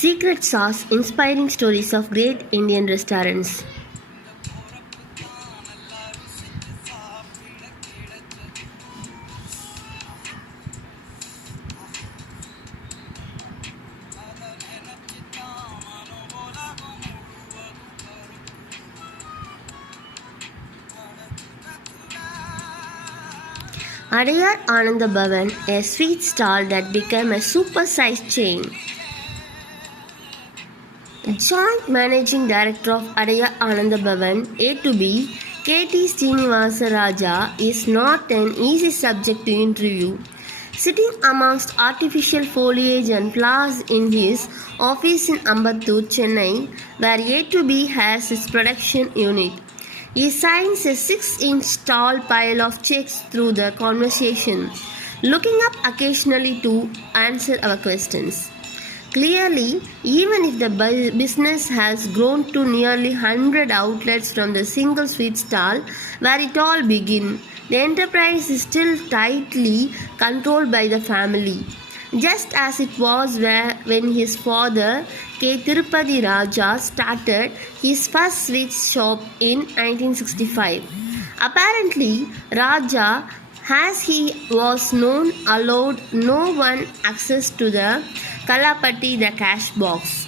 Secret Sauce Inspiring Stories of Great Indian Restaurants. Adayar Ananda Bhavan, a sweet stall that became a super-sized chain. Joint Managing Director of Adayar Ananda Bhavan, A to B, K.T. Srinivasa Raja, is not an easy subject to interview. Sitting amongst artificial foliage and flowers in his office in Ambattur, Chennai, where A to B has its production unit, he signs a 6-inch tall pile of checks through the conversation, looking up occasionally to answer our questions. Clearly, even if the business has grown to nearly 100 outlets from the single sweet stall where it all began, the enterprise is still tightly controlled by the family, just as it was when his father, K. Tirupati Raja, started his first sweet shop in 1965. Apparently, Raja, as he was known, allowed no one access to the Kalapati, the cash box.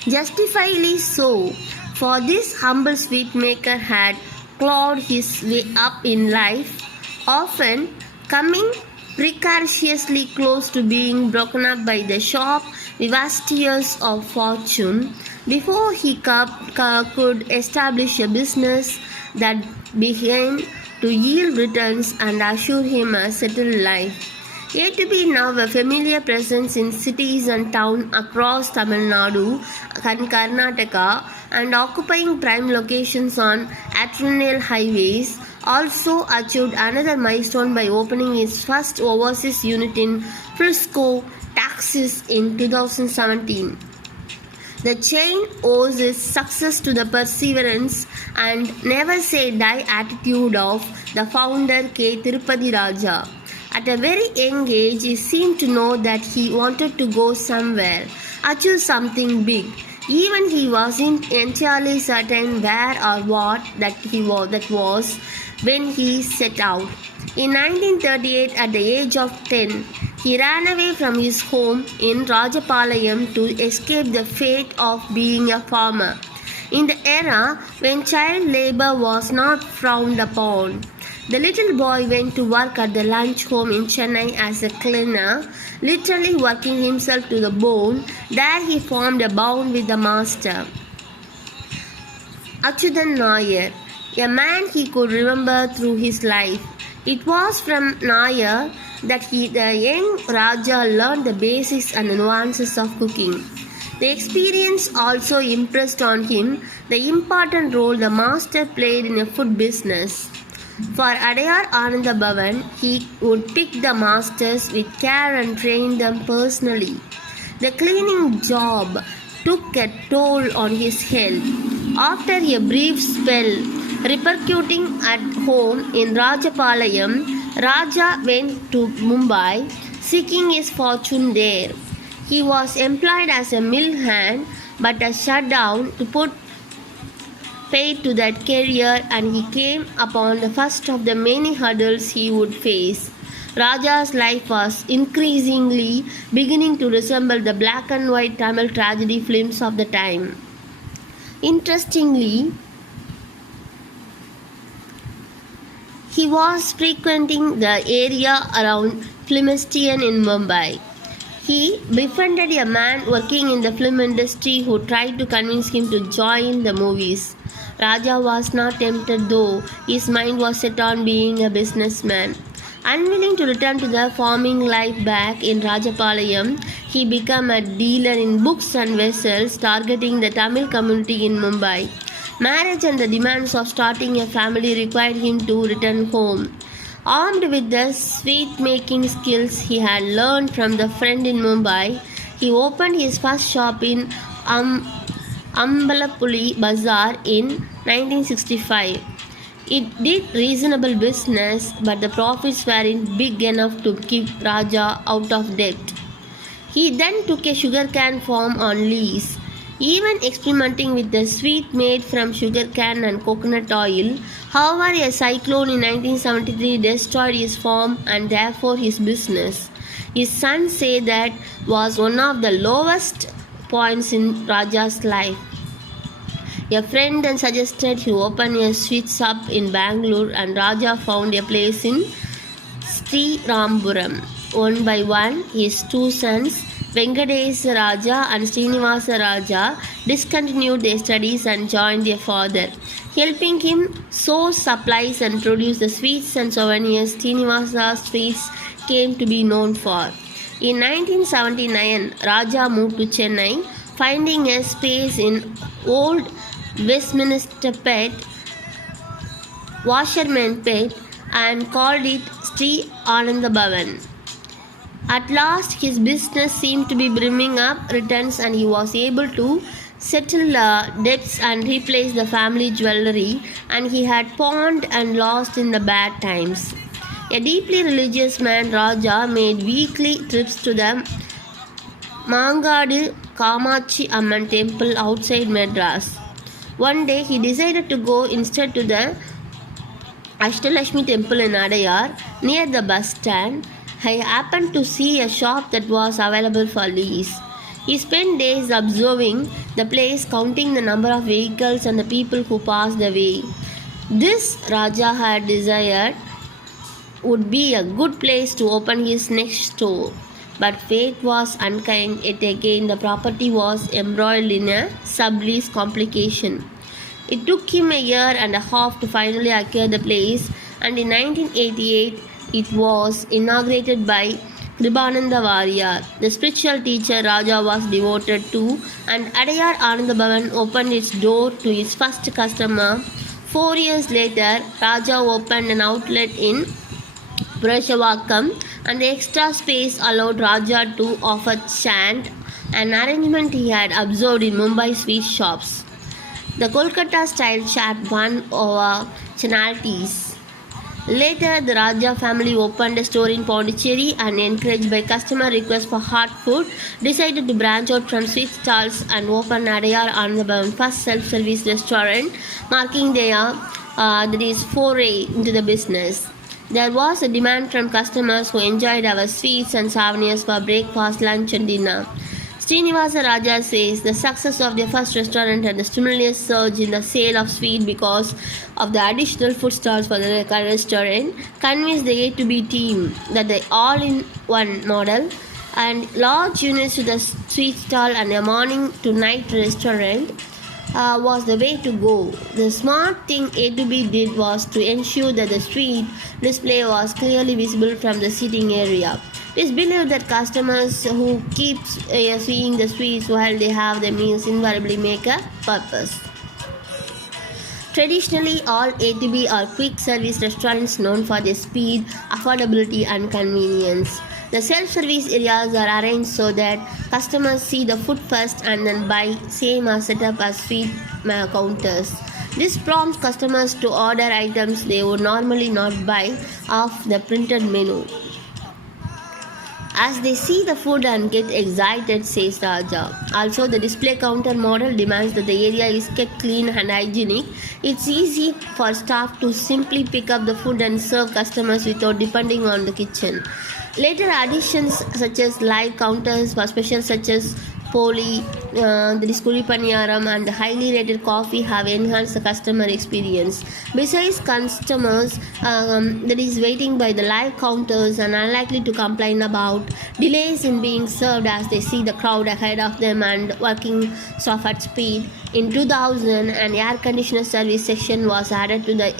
Justifiably so, for this humble sweet maker had clawed his way up in life, often coming precariously close to being broken up by the sharp vivacities of fortune before he could establish a business that began to yield returns and assure him a settled life. Yet to be now a familiar presence in cities and towns across Tamil Nadu and Karnataka and occupying prime locations on arterial highways, also achieved another milestone by opening its first overseas unit in Frisco, Texas in 2017. The chain owes its success to the perseverance and never say die attitude of the founder K. Tirupati Raja. At a very young age, he seemed to know that he wanted to go somewhere, achieve something big. Even he wasn't entirely certain where or what that was when he set out. In 1938, at the age of 10, he ran away from his home in Rajapalayam to escape the fate of being a farmer. In the era when child labor was not frowned upon, the little boy went to work at the lunch home in Chennai as a cleaner, literally working himself to the bone. There he formed a bond with the master, Achyutan Nair, a man he could remember through his life. It was from Nair that the young Raja learned the basics and nuances of cooking. The experience also impressed on him the important role the master played in a food business. For Adayar Ananda Bhavan, he would pick the masters with care and train them personally. The cleaning job took a toll on his health. After a brief spell repercuting at home in Rajapalayam, Raja went to Mumbai, seeking his fortune there. He was employed as a mill hand, but a shutdown to put paid to that career, and he came upon the first of the many hurdles he would face. Raja's life was increasingly beginning to resemble the black and white Tamil tragedy films of the time. Interestingly, he was frequenting the area around Filmstation in Mumbai. He befriended a man working in the film industry who tried to convince him to join the movies. Raja was not tempted, though his mind was set on being a businessman. Unwilling to return to the farming life back in Rajapalayam, he became a dealer in books and vessels, targeting the Tamil community in Mumbai. Marriage and the demands of starting a family required him to return home. Armed with the sweet-making skills he had learned from the friend in Mumbai, he opened his first shop in Ambalapuli Bazaar in 1965. It did reasonable business, but the profits weren't big enough to keep Raja out of debt. He then took a sugarcane farm on lease, even experimenting with the sweet made from sugarcane and coconut oil. However, a cyclone in 1973 destroyed his farm and therefore his business. His sons say that was one of the lowest points in Raja's life. A friend then suggested he open a sweet shop in Bangalore, and Raja found a place in Sri Rampuram. One by one, his two sons, Venkatesh Raja and Srinivasa Raja, discontinued their studies and joined their father, helping him source supplies and produce the sweets and souvenirs Srinivasa Sweets came to be known for. In 1979, Raja moved to Chennai, finding a space in Old Westminster Pet, Washerman Pet, and called it Sri Ananda Bhavan. At last, his business seemed to be brimming up returns, and he was able to settle debts and replace the family jewelry and he had pawned and lost in the bad times. A deeply religious man, Raja made weekly trips to the Mangadu Kamachi Amman temple outside Madras. One day, he decided to go instead to the Ashtalakshmi temple in Adayar near the bus stand. I happened to see a shop that was available for lease. He spent days observing the place, counting the number of vehicles and the people who passed the way. This Raja had desired would be a good place to open his next store. But fate was unkind. Yet again, the property was embroiled in a sublease complication. It took him a year and a half to finally acquire the place, and in 1988, it was inaugurated by Kribananda Warrior, the spiritual teacher Raja was devoted to, and Adayar Ananda Bhavan opened its door to its first customer. 4 years later, Raja opened an outlet in Purushavakam, and the extra space allowed Raja to offer chant, an arrangement he had observed in Mumbai sweet shops. The Kolkata style chat won over Chanalties. Later, the Raja family opened a store in Pondicherry and, encouraged by customer requests for hot food, decided to branch out from sweet stalls and open Adayar Ananda Bhavan first self-service restaurant, marking their foray into the business. There was a demand from customers who enjoyed our sweets and souvenirs for breakfast, lunch and dinner. Srinivasa Raja says the success of their first restaurant and the stimulus surge in the sale of sweet because of the additional food stalls for the restaurant convinced the A2B team that the all-in-one model and large units to the sweet stall and a morning to night restaurant was the way to go. The smart thing A2B did was to ensure that the street display was clearly visible from the seating area. It is believed that customers who keep seeing the streets while they have their meals invariably make a purpose. Traditionally, all A2B are quick service restaurants known for their speed, affordability and convenience. The self-service areas are arranged so that customers see the food first and then buy, same as set up as sweet counters. This prompts customers to order items they would normally not buy off the printed menu, as they see the food and get excited, says Raja. Also, the display counter model demands that the area is kept clean and hygienic. It's easy for staff to simply pick up the food and serve customers without depending on the kitchen. Later additions such as live counters for specials such as Poli, the Diskuri Paniyaram and the highly rated coffee have enhanced the customer experience. Besides, customers that is waiting by the live counters are unlikely to complain about delays in being served as they see the crowd ahead of them and working staff at speed. In 2000, an air conditioner service section was added to the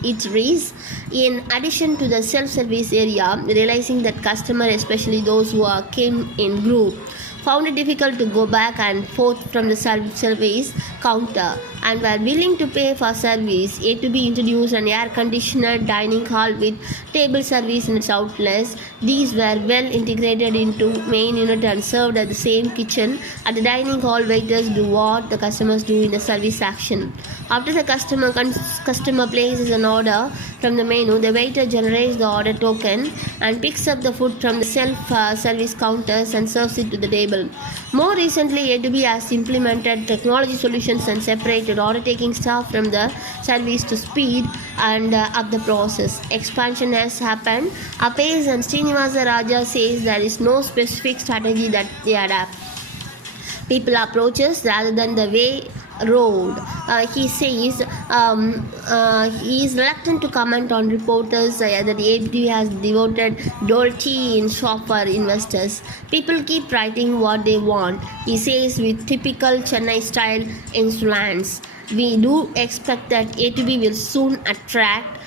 eateries. In addition to the self-service area, realizing that customers, especially those who came in group, found it difficult to go back and forth from the service counter and were willing to pay for service, A2B introduced an air-conditioned dining hall with table service in its outlets. These were well integrated into main unit and served at the same kitchen. At the dining hall, waiters do what the customers do in the service section. After the customer places an order from the menu, the waiter generates the order token and picks up the food from the self-service counters and serves it to the table. More recently, A2B has implemented technology solutions and separated order-taking staff from the service to speed and up the process. Expansion has happened apace, and Srinivasa Raja says there is no specific strategy that they adapt. People approaches rather than the way road. He says he is reluctant to comment on reporters that A2B has devoted Dolce in shop for investors. People keep writing what they want, he says, with typical Chennai style insolence. We do expect that A2B will soon attract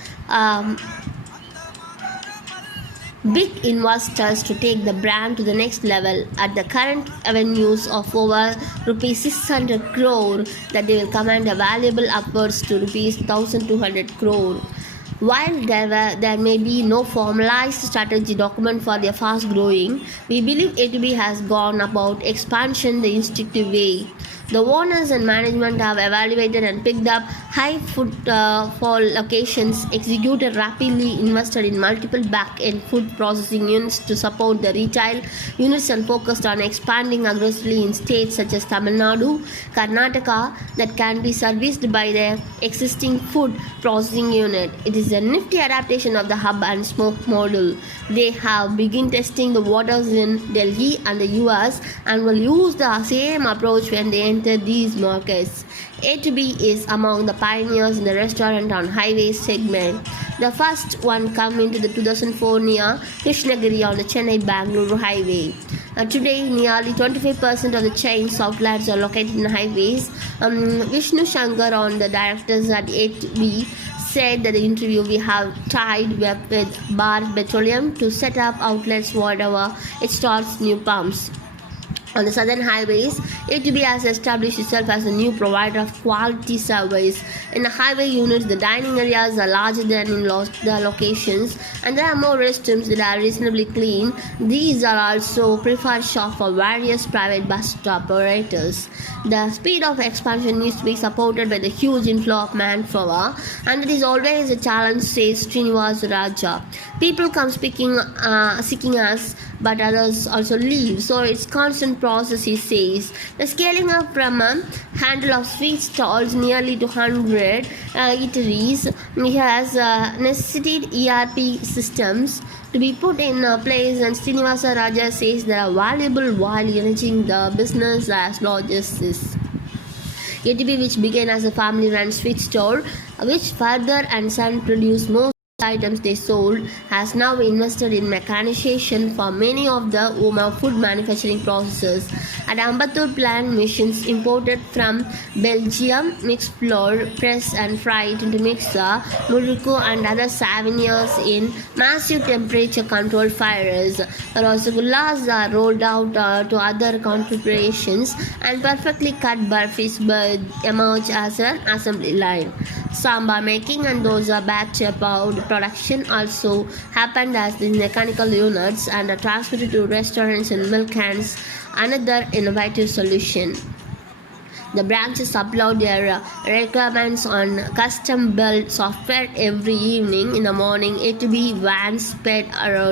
big investors to take the brand to the next level. At the current revenues of over rupees 600 crore, that they will command a valuable upwards to rupees 1200 crore. While there may be no formalized strategy document for their fast growing, we believe A2B has gone about expansion the instinctive way. The owners and management have evaluated and picked up high footfall locations, executed rapidly, invested in multiple back-end food processing units to support the retail units, and focused on expanding aggressively in states such as Tamil Nadu, Karnataka that can be serviced by their existing food processing unit. It is a nifty adaptation of the hub and spoke model. They have begun testing the waters in Delhi and the US and will use the same approach when they enter these markets. A2B is among the pioneers in the restaurant on highway segment. The first one come into the 2004 near Krishnagiri on the Chennai-Bangalore highway. Today, nearly 25% of the chain's outlets are located in highways. Vishnu Shankar, on the directors at A2B, said that the interview, we have tied up with Bharat Petroleum to set up outlets wherever it starts new pumps. On the southern highways, A2B has established itself as a new provider of quality service. In the highway units, the dining areas are larger than in the locations, and there are more restrooms that are reasonably clean. These are also preferred shop for various private bus operators. The speed of expansion needs to be supported by the huge inflow of manpower, and it is always a challenge, says Srinivasa Raja. People come seeking us, but others also leave, so it's constant process, he says. The scaling up from a handful of street stalls nearly to 100 eateries has necessitated ERP systems to be put in place, and Srinivasa Raja says they are valuable while managing the business as large as this. A2B, which began as a family-run sweet store, which Father and son produced most items they sold, has now invested in mechanization for many of the food manufacturing processes. At Ambattur plant, machines imported from Belgium mix flour, press and fry it into mixer, murukku and other souvenirs in massive temperature controlled fires. Rasagullas are rolled out to other configurations, and perfectly cut burfis emerge as an assembly line. Sambar making and dosa batch production also happened as these mechanical units and are transferred to restaurants in milk cans, another innovative solution. The branches upload their requirements on custom-built software every evening. In the morning, A2B vans sped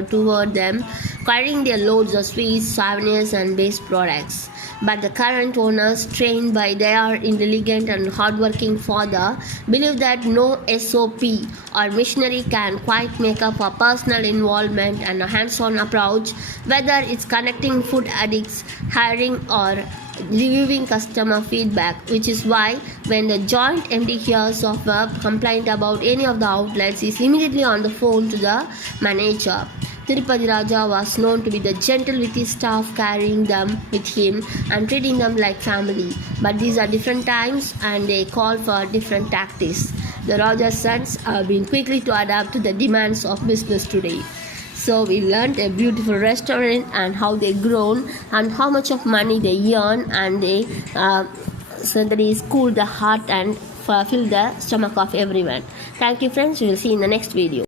toward them, carrying their loads of sweets, souvenirs, and base products. But the current owners, trained by their intelligent and hardworking father, believe that no SOP or missionary can quite make up for personal involvement and a hands-on approach, whether it's connecting food addicts, hiring, or reviewing customer feedback, which is why when the joint MD hears of a complaint about any of the outlets, he's immediately on the phone to the manager. Tirupati Raja was known to be the gentle with his staff, carrying them with him and treating them like family. But these are different times and they call for different tactics. The Raja sons have been quickly to adapt to the demands of business today. So we learned a beautiful restaurant and how they grown and how much of money they earn, and they so that is cool the heart and fill the stomach of everyone. Thank you friends. We will see you in the next video.